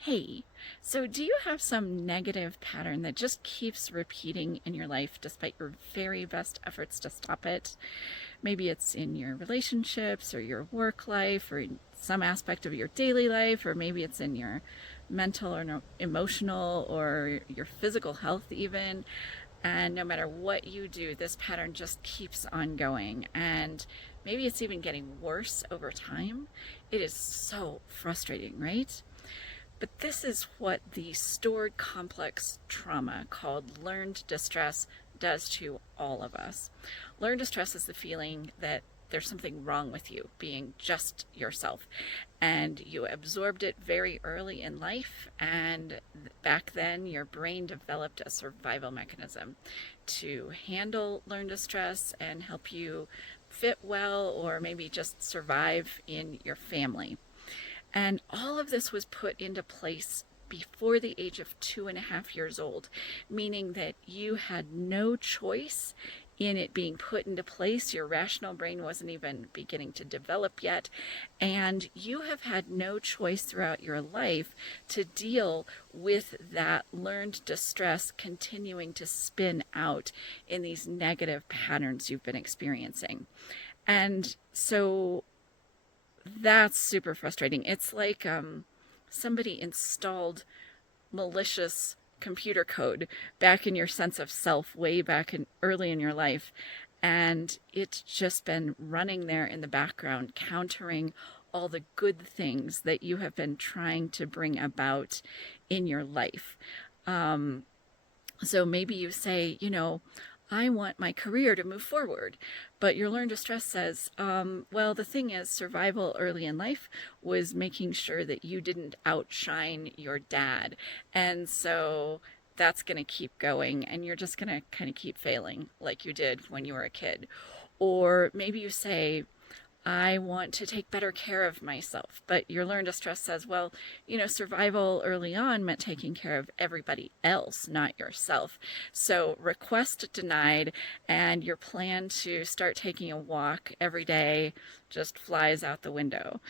Hey, so do you have some negative pattern that just keeps repeating in your life despite your very best efforts to stop it? Maybe it's in your relationships or your work life or in some aspect of your daily life, or maybe it's in your mental or emotional or your physical health, even. And no matter what you do, this pattern just keeps on going. And maybe it's even getting worse over time. It is so frustrating, right? But this is what the stored complex trauma called learned distress does to all of us. Learned distress is the feeling that there's something wrong with you being just yourself. And you absorbed it very early in life. And back then, your brain developed a survival mechanism to handle learned distress and help you fit well or maybe just survive in your family. And all of this was put into place before the age of 2.5 years old, meaning that you had no choice in it being put into place. Your rational brain wasn't even beginning to develop yet. And you have had no choice throughout your life to deal with that learned distress continuing to spin out in these negative patterns you've been experiencing. And so that's super frustrating. It's like somebody installed malicious computer code back in your sense of self way back in early in your life, and it's just been running there in the background countering all the good things that you have been trying to bring about in your life. So maybe you say, I want my career to move forward. But your learned distress says, well, the thing is, survival early in life was making sure that you didn't outshine your dad. And so that's going to keep going, and you're just going to kind of keep failing like you did when you were a kid. Or maybe you say, I want to take better care of myself. But your learned distress says, well, survival early on meant taking care of everybody else, not yourself. So request denied, and your plan to start taking a walk every day just flies out the window.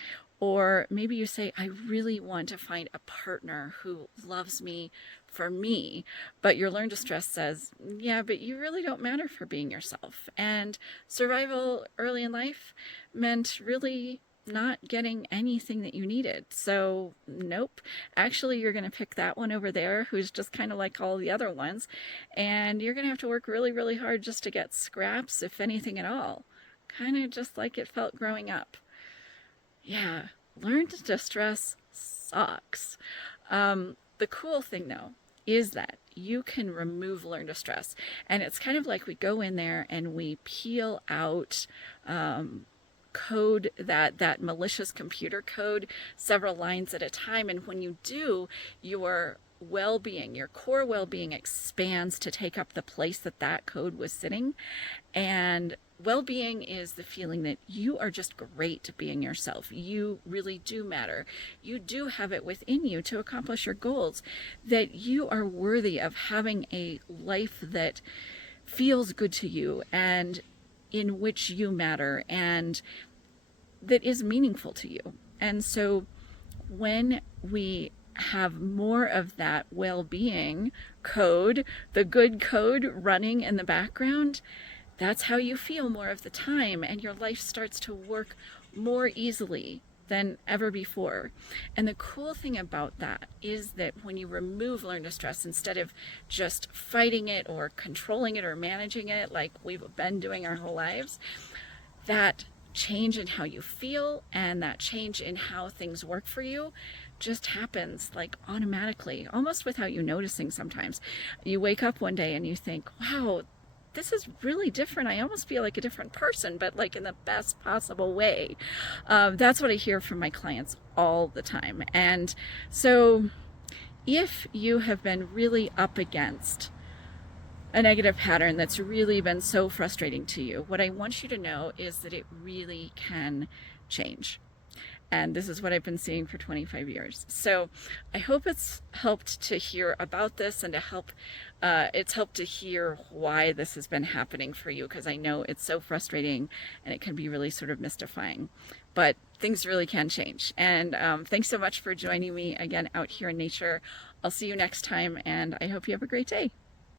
Or maybe you say, I really want to find a partner who loves me for me. But your learned distress says, yeah, but you really don't matter for being yourself. And survival early in life meant really not getting anything that you needed. So, nope. Actually, you're going to pick that one over there who's just kind of like all the other ones. And you're going to have to work really, really hard just to get scraps, if anything at all. Kind of just like it felt growing up. Yeah, learned distress sucks. The cool thing, though, is that you can remove learned distress. And it's kind of like we go in there and we peel out code, that malicious computer code, several lines at a time. And when you do, your well-being, your core well-being expands to take up the place that code was sitting. And well-being is the feeling that you are just great being yourself. You really do matter. You do have it within you to accomplish your goals, that you are worthy of having a life that feels good to you and in which you matter and that is meaningful to you. And so when we have more of that well-being code, the good code running in the background, that's how you feel more of the time, and your life starts to work more easily than ever before. And the cool thing about that is that when you remove learned distress, instead of just fighting it or controlling it or managing it like we've been doing our whole lives, that change in how you feel and that change in how things work for you just happens like automatically, almost without you noticing sometimes. You wake up one day and you think, wow, this is really different. I almost feel like a different person, but like in the best possible way. That's what I hear from my clients all the time. And so if you have been really up against a negative pattern that's really been so frustrating to you, what I want you to know is that it really can change. And this is what I've been seeing for 25 years. So I hope it's helped to hear about this and it's helped to hear why this has been happening for you, because I know it's so frustrating and it can be really sort of mystifying. But things really can change. And thanks so much for joining me again out here in nature. I'll see you next time, and I hope you have a great day.